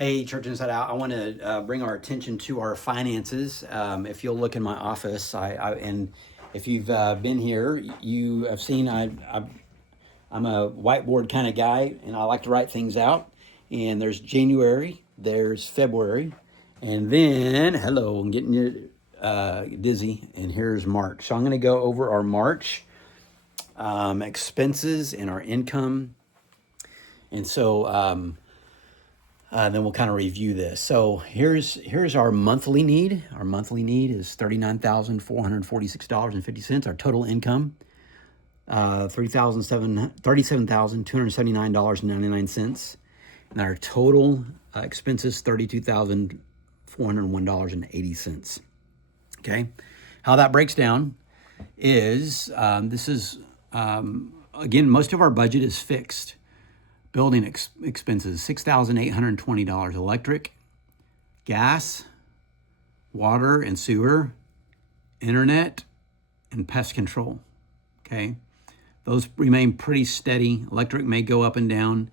Hey, Church Inside Out. I want to bring our attention to our finances. If you'll look in my office, and if you've been here, you have seen I'm a whiteboard kind of guy, and I like to write things out. And there's January, there's February, and then hello, I'm getting you dizzy. And here's March. So I'm going to go over our March expenses and our income, and so. Then we'll kind of review this. So here's our monthly need. Our monthly need is $39,446.50. Our total income, $37,279.99. And our total expenses, $32,401.80. Okay, how that breaks down is this is again, most of our budget is fixed. Building expenses, $6,820. Electric, gas, water and sewer, internet, and pest control. Okay, those remain pretty steady. Electric may go up and down.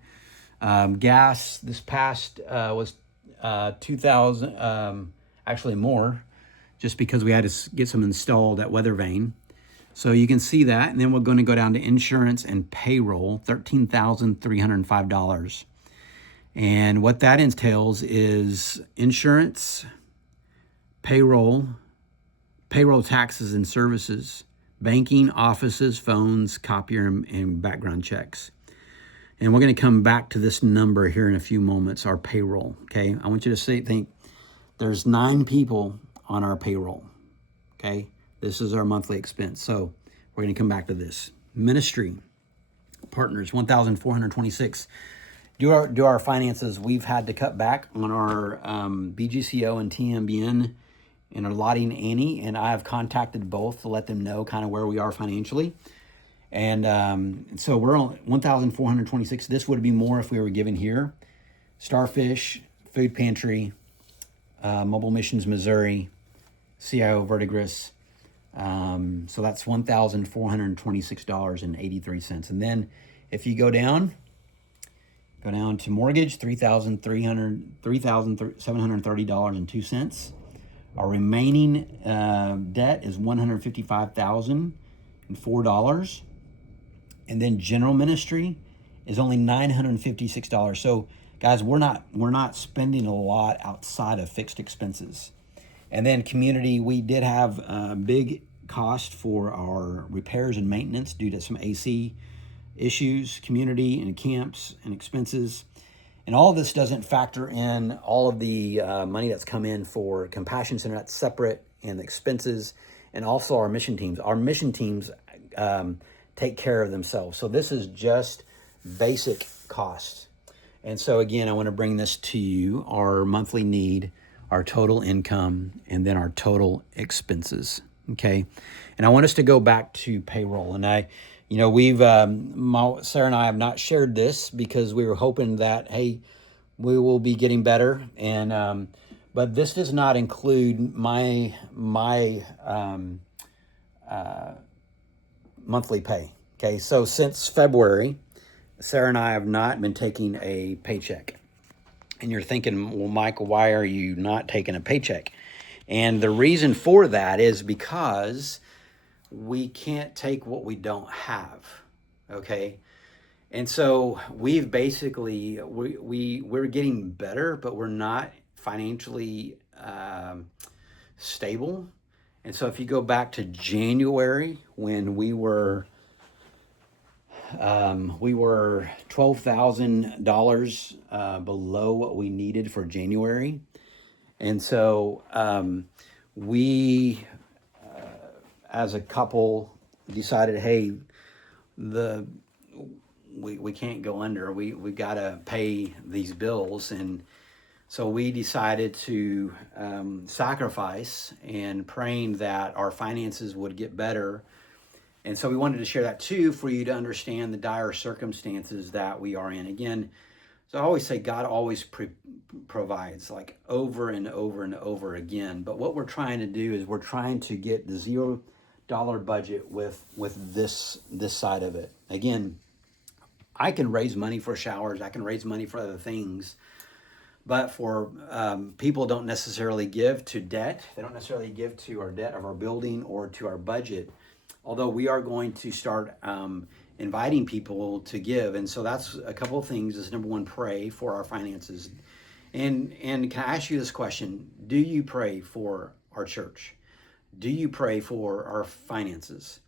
Gas this past was 2,000, actually more, just because we had to get some installed at Weather Vane. So you can see that, and then we're going to go down to insurance and payroll, $13,305. And what that entails is insurance, payroll taxes and services, banking, offices, phones, copier, and background checks. And we're going to come back to this number here in a few moments, our payroll, okay? I want you to think there's 9 people on our payroll, okay? This is our monthly expense. So we're going to come back to this. Ministry partners, 1,426. Do our finances. We've had to cut back on our BGCO and TMBN and our Lottie and Annie, and I have contacted both to let them know kind of where we are financially. And so we're on 1,426. This would be more if we were given here. Starfish, Food Pantry, Mobile Missions Missouri, CIO Verdigris. So that's $1,426.83. And then if you go down to mortgage, $3,730.02. Our remaining debt is $155,004. And then general ministry is only $956. So guys, we're not spending a lot outside of fixed expenses. And then community, we did have a big cost for our repairs and maintenance due to some AC issues, community and camps and expenses. And all of this doesn't factor in all of the money that's come in for Compassion Center. That's separate, and the expenses, and also our mission teams. Our mission teams take care of themselves. So this is just basic costs. And so again, I want to bring this to you, our monthly need, our total income, and then our total expenses, okay? And I want us to go back to payroll. And Sarah and I have not shared this because we were hoping that, hey, we will be getting better. And but this does not include my monthly pay, okay? So since February, Sarah and I have not been taking a paycheck. And you're thinking, well, Michael, why are you not taking a paycheck? And the reason for that is because we can't take what we don't have, okay? And so we've basically, we're getting better, but we're not financially stable. And so if you go back to January, when we were $12,000 below what we needed for January. And so we, as a couple, decided, hey, we can't go under. We got to pay these bills. And so we decided to sacrifice, and praying that our finances would get better. And so we wanted to share that too, for you to understand the dire circumstances that we are in. Again, so I always say God always provides, like over and over and over again. But what we're trying to do is we're trying to get the $0 budget with this side of it. Again, I can raise money for showers. I can raise money for other things. But for people don't necessarily give to debt. They don't necessarily give to our debt of our building or to our budget. Although we are going to start inviting people to give, and so that's a couple of things. Is number one, pray for our finances. And can I ask you this question? Do you pray for our church? Do you pray for our finances?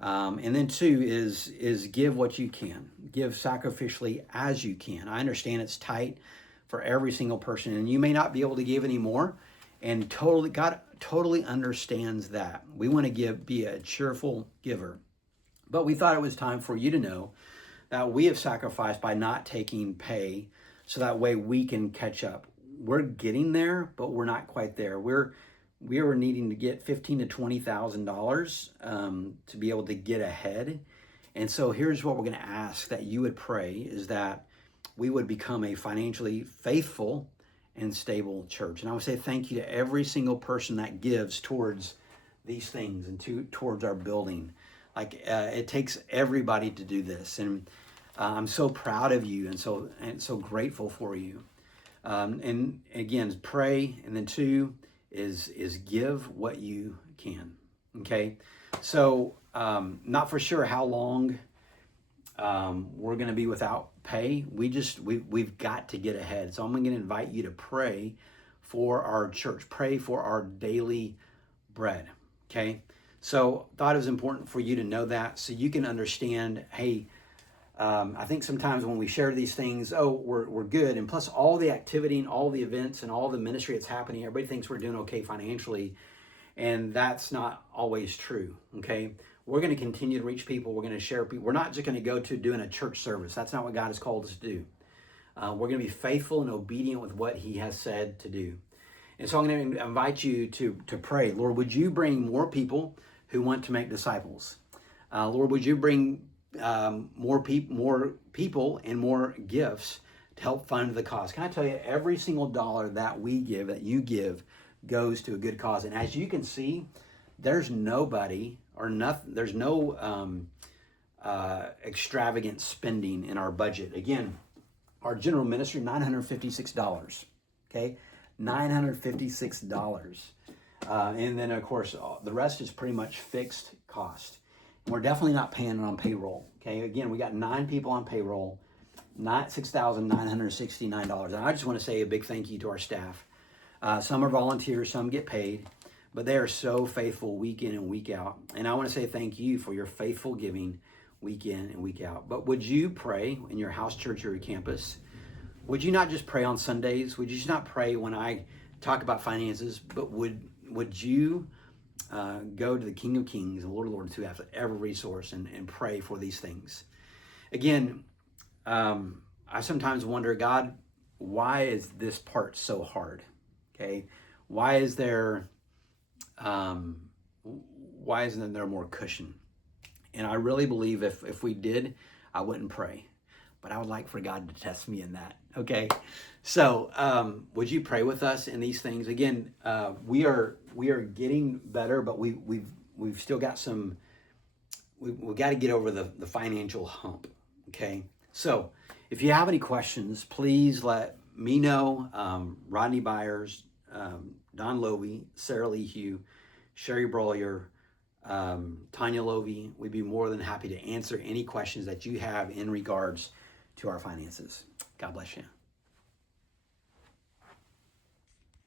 And then two is give what you can. Give sacrificially as you can. I understand it's tight for every single person, and you may not be able to give anymore. And totally, God totally understands that. We want to be a cheerful giver. But we thought it was time for you to know that we have sacrificed by not taking pay, so that way we can catch up. We're getting there, but we're not quite there. We were needing to get $15,000 to $20,000 to be able to get ahead. And so here's what we're going to ask that you would pray is that we would become a financially faithful and stable church. And I would say thank you to every single person that gives towards these things and towards our building. It takes everybody to do this. And I'm so proud of you and so grateful for you. And again, pray. And then two is give what you can. Okay. So not for sure how long we're going to be without pay. We've got to get ahead. So I'm going to invite you to pray for our church. Pray for our daily bread. Okay. So thought it was important for you to know that so you can understand, hey, I think sometimes when we share these things, we're good. And plus all the activity and all the events and all the ministry that's happening, everybody thinks we're doing okay financially. And that's not always true, okay? We're going to continue to reach people. We're going to share people. We're not just going to go to doing a church service. That's not what God has called us to do. We're going to be faithful and obedient with what he has said to do. And so I'm going to invite you to pray. Lord, would you bring more people who want to make disciples? Lord, would you bring more people and more gifts to help fund the cause? Can I tell you, every single dollar that we give, that you give, goes to a good cause. And as you can see, there's nobody or nothing. There's no extravagant spending in our budget. Again, our general ministry, $956. Okay, $956. And then of course, the rest is pretty much fixed cost. We're definitely not paying on payroll. Okay, again, we got 9 people on payroll, $6,969. And I just want to say a big thank you to our staff. Some are volunteers, some get paid, but they are so faithful week in and week out. And I want to say thank you for your faithful giving week in and week out. But would you pray in your house church or your campus? Would you not just pray on Sundays? Would you just not pray when I talk about finances? But would you go to the King of Kings and Lord of Lords who has every resource and pray for these things? Again, I sometimes wonder, God, why is this part so hard? Okay, why isn't there more cushion? And I really believe if we did, I wouldn't pray. But I would like for God to test me in that. Okay, so would you pray with us in these things? Again, we are getting better, but we've still got some. We've got to get over the financial hump. Okay, so if you have any questions, please let me know. Rodney Byers, Don Lovey, Sarah Lee Hugh, Sherry Brolier, Tanya Lovey. We'd be more than happy to answer any questions that you have in regards to our finances. God bless you.